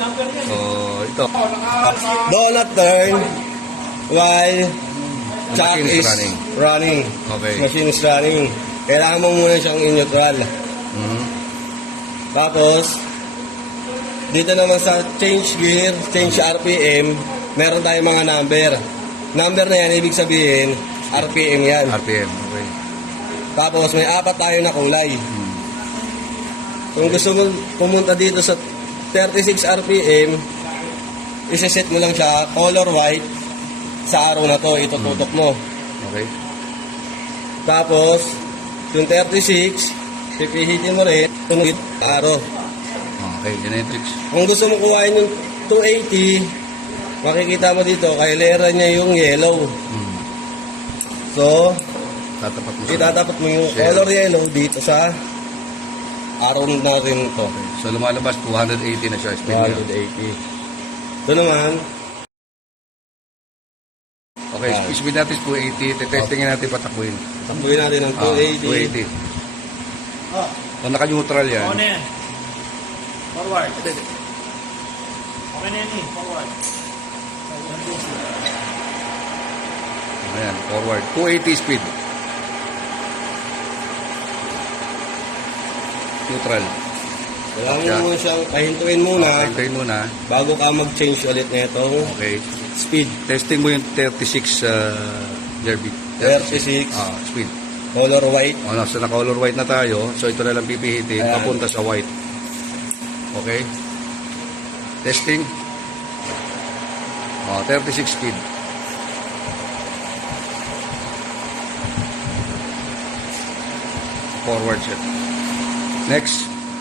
So, ito. Donut turn while jack Machine is is running. running. Okay. Machine is running. Kailangan mo muna siyang in-neutral. Mhm. Tapos, dito naman sa change gear, change RPM, meron tayong mga number. Number na yan, ibig sabihin, RPM yan. RPM. Okay. Tapos, may apat tayo na kulay. Kung gusto mo pumunta dito sa 36 RPM, isa-set mo lang siya, color white, sa araw na to, itututok mo. Okay. Tapos, yung 36, pipihitin mo rin, tunog araw. Okay, genetics. Kung gusto mo kuhain yung 280, makikita mo dito, kailera niya yung yellow. So, Tatapat mo siya. itatapat mo yung color yellow dito sa araw na rin to. Okay. So, lumalabas 280 na siya. Speed niya. 180. Ito naman, Okay, speed natin is 280. Testingin natin patakbuhin. takbuhin natin ng 280. 280. So, naka-neutral yan. Oo na yan. Forward. Okay na yan eh. Forward. Ayan, forward. 280 speed. Neutral. Kailangan mo siyang pahintuin muna Hintayin muna. bago ka mag-change ulit na itong Okay. speed. Testing mo yung 36 Derby. 36. Speed. Color white. So naka-color white na tayo. So ito na lang pipihitin. Ayan. Papunta sa white. Okay. Testing. 36 speed. Forward siya. Next.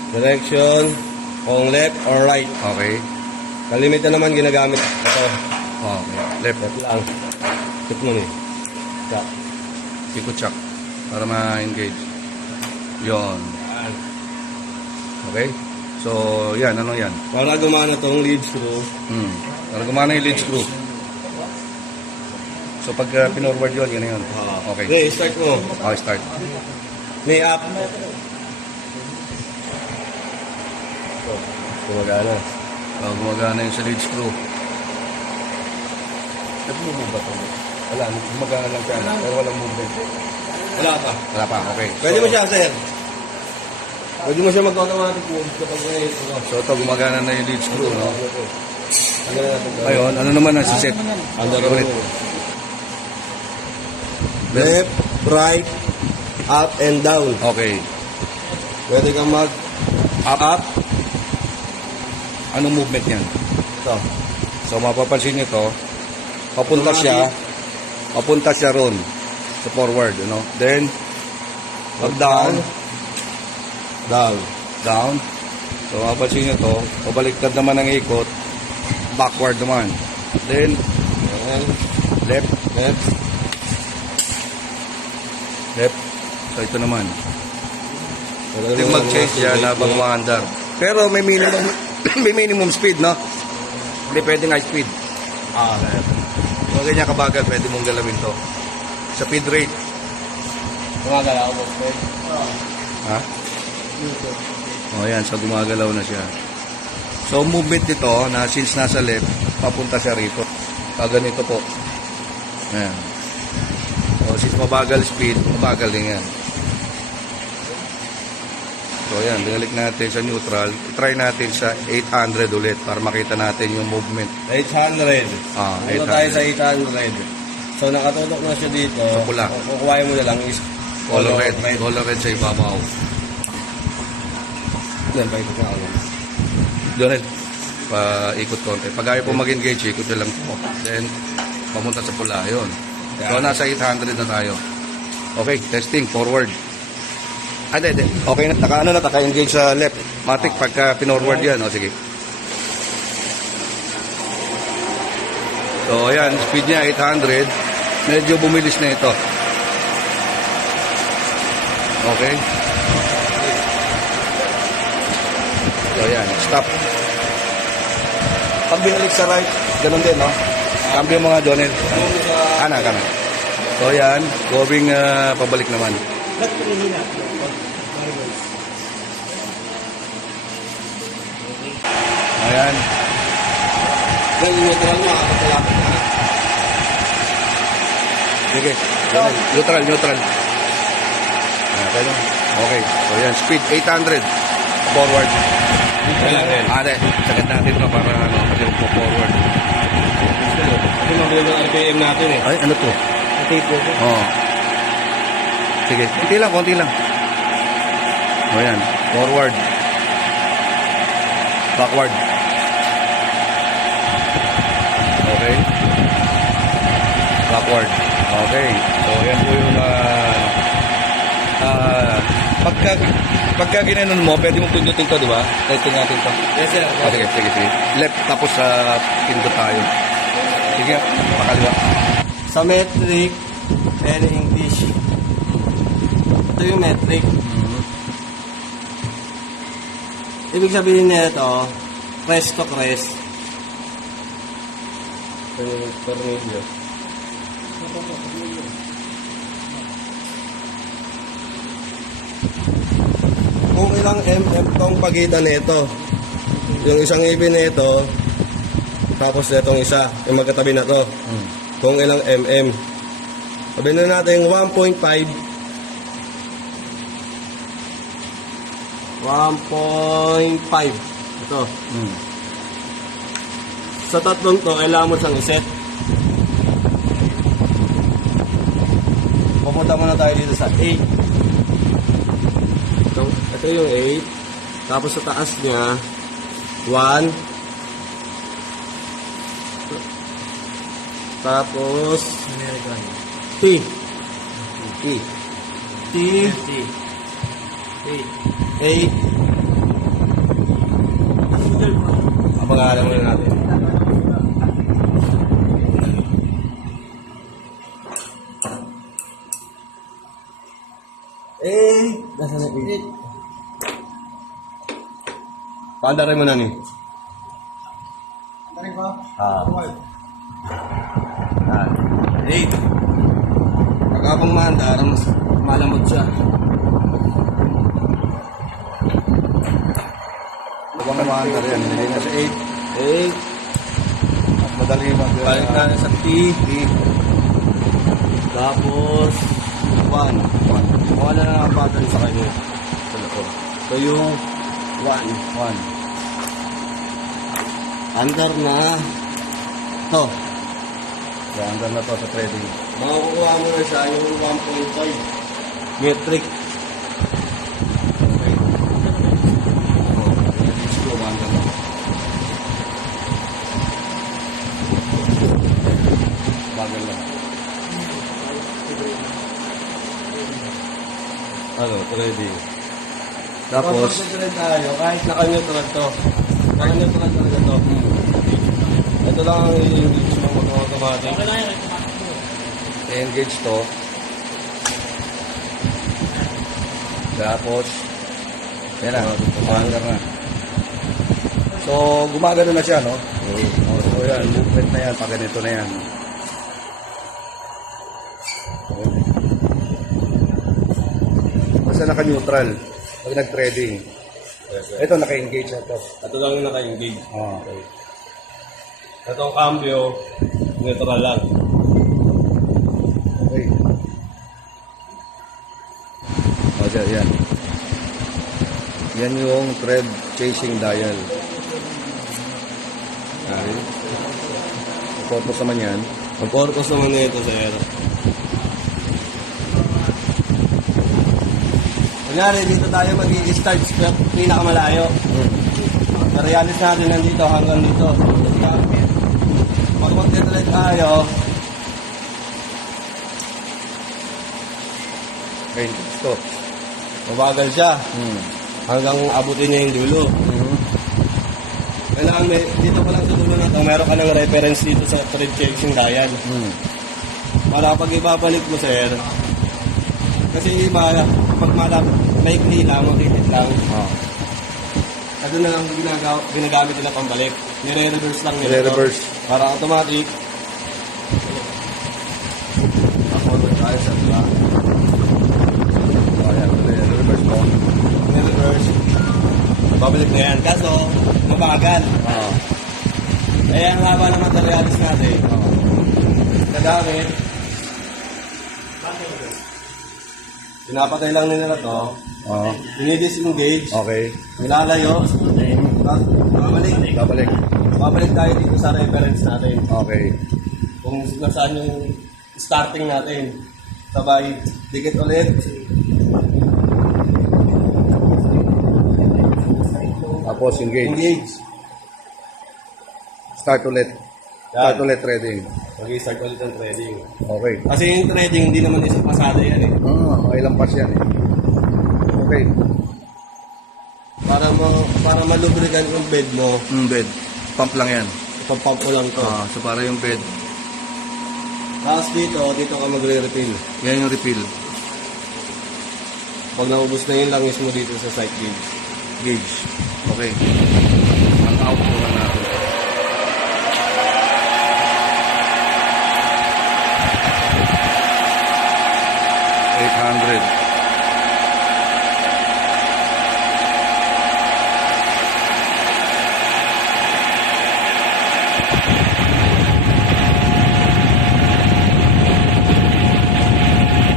Direction, kung left or right. Okay. Kalimitan naman ginagamit ito. Okay. Left. Left lang. Tip mo ni. Check. Ikot check. Para ma-engage. Yon. Okay. So, yan. Ano yan? Para gumana tong lead screw, Para gumana yung lead screw. So, pag pinorward yun, yun na yun. Okay. Okay, start mo. Okay, start. May up. Gumagana. Gumagana yung sa lead screw. Nag-move ba ito? Wala, gumagana lang siya. Pero walang movement. Wala pa. Wala pa, okay. Pwede mo siya, sir. Pwede mo siya mag-automatic move kapag may So, ito, gumagana na yung lead screw, no? Tanggalin natin ito. Ayun, ano naman ang siset? Under Ulit. Left, right, up and down. Okay. Pwede kang mag Up. Anong movement yan? ito. So, mapapansin nyo to, papunta siya ron sa forward, ano? Then, pag down, Down. so mapapansin nyo to, pabaliktad naman ang ikot, backward naman. Then, Ayan. left, Left. left. So, ito naman. Ito yung mag-change yan habang umaandar. Pero may minimum, may minimum speed, no? Hindi pwedeng high speed. So, ganyan kabagal, pwede mong galawin to. Sa feed rate. Gumagalaw mo. Ha? O yan, so gumagalaw na siya. So movement nito, na since nasa left, papunta siya rito. Ganito po. Ayan. So since mabagal speed, mabagal din yan. So ayan, binalik natin sa neutral. Try natin sa 800 ulit para makita natin yung movement. 800. Punta tayo sa 800. So nakatutok na siya dito. Sa pula. Kukuhain mo na lang is Color red. Color red sa ibabaw. Yan, paikot na ako. Donald, paikot konti. Pag ayaw po mag-engage, ikot nyo lang po. Then, pamunta sa pula. Yun. So, nasa 800 na tayo. Okay, testing, forward. Hindi. Okay na, naka-engage sa left. Matic, pagka pinorward yan. O, sige. So, ayan, speed niya 800. Medyo bumilis na ito. Okay. So, ayan, stop. Pag binalik sa right, ganun din, no? Cambio mga Donel. Kanan. So, ayan, going pabalik naman. Ayan. Yan, neutral mo, apat na. Sige. Ganun. Neutral, neutral. Ganun. Okay. So yan, speed 800. Forward. Kailangan. Ate, sagad natin to para ano, kasi forward. Ito mabilis ng RPM natin eh. Ay, ano to? Tape po. Oo. Sige, konti lang, konti lang. O yan, forward. Backward. Okay. Backward. Okay. So, yan po yung pagka ginanon mo, pwede mong pindutin to, di ba? Testing natin to. Yes, sir. Sige, sige, sige. Left, tapos pindot tayo. Sige, pakaliwa. Sa metric and English. Ito yung metric. Ibig sabihin nito, crest to crest. Ito yung tornilyo. Kung ilang mm tong pagitan nito. Yung isang ibin nito, tapos itong isa, yung magkatabi na to. Kung ilang mm. Sabihin na natin 1.5. 1.5. Ito. Sa tatlong to, kailangan mo siyang iset. Pupunta muna tayo dito sa 8. Ito yung 8. Tapos sa taas niya, 1. Tapos, T. T. T. 8. Ang pangalan muna natin. Nasa na 8? Paandarin mo na ni. Tarik ba? 8. Pagkabang maandar, mas malamod siya. Huwag naman na rin. Hindi na sa 8. 8. Mas madali Balik na sa T. Tapos, 1. Mukha na lang ang pattern sa kanya. So yung 1. 1. Under na to. So, hanggang na to sa trading. Makukuha mo na siya yung 1.5 metric. Bagal lang. Ano, trading. Tapos, pag tayo, kahit naka-neutral to. Naka-neutral talaga to. Ito lang ang i-engage mo mag-automatic. i-engage to. Tapos, yan na, umaandar na. So, gumagano na siya, no? So, yan, movement na yan, pag ganito na yan. Basta naka-neutral, pag nag-trading. Ito, naka-engage na to. Ito lang yung naka-engage. Okay. Ito ang cambio, neutral lang. Okay. O, yan. Yan yung thread chasing dial. Okay. Ang purpose naman yan. Ang purpose naman nito, sir. Kunyari, dito tayo mag-i-start sa pinakamalayo. Na-realis natin nandito hanggang dito. Pag mag-detect tayo, Okay, stop. mabagal siya. Hanggang abutin niya yung dulo. Kailangan dito pa lang sa dulo na ito, meron ka ng reference dito sa thread chasing dial. Para pag ibabalik mo, sir, kasi iba, pag maikli lang, makikit lang. Ano na lang ginagamit nila pambalik. Nire-reverse lang nila. Nire-reverse. Para automatic. Forward tayo sa diba? Oh, yan. Reverse mo. Nire-reverse. Babalik na yan. Kaso, mabagal. Eh, ang haba ng materialis natin. Kagamit. Pinapatay lang nila to. Oo. Dinidisengage. Okay. Nilalayo. Tapos, babalik. Babalik. Babalik tayo dito sa reference natin. Okay. Kung nasaan yung starting natin. Sabay, dikit ulit. Tapos engage. Engage. Start ulit. Yan. Start ulit trading. Mag-start ulit ang trading. Okay. Kasi yung trading, hindi naman isang pasada yan eh. Okay lang pass yan eh. Okay. Para malubrikan yung bed mo, Bed. Pump lang yan. ipapump mo lang to. So para yung bed, Tapos dito ka magre-refill. yan yung refill. Pag naubos na yung langis mo dito sa site gauge. Gauge. Okay. Ang out ko lang natin. $800.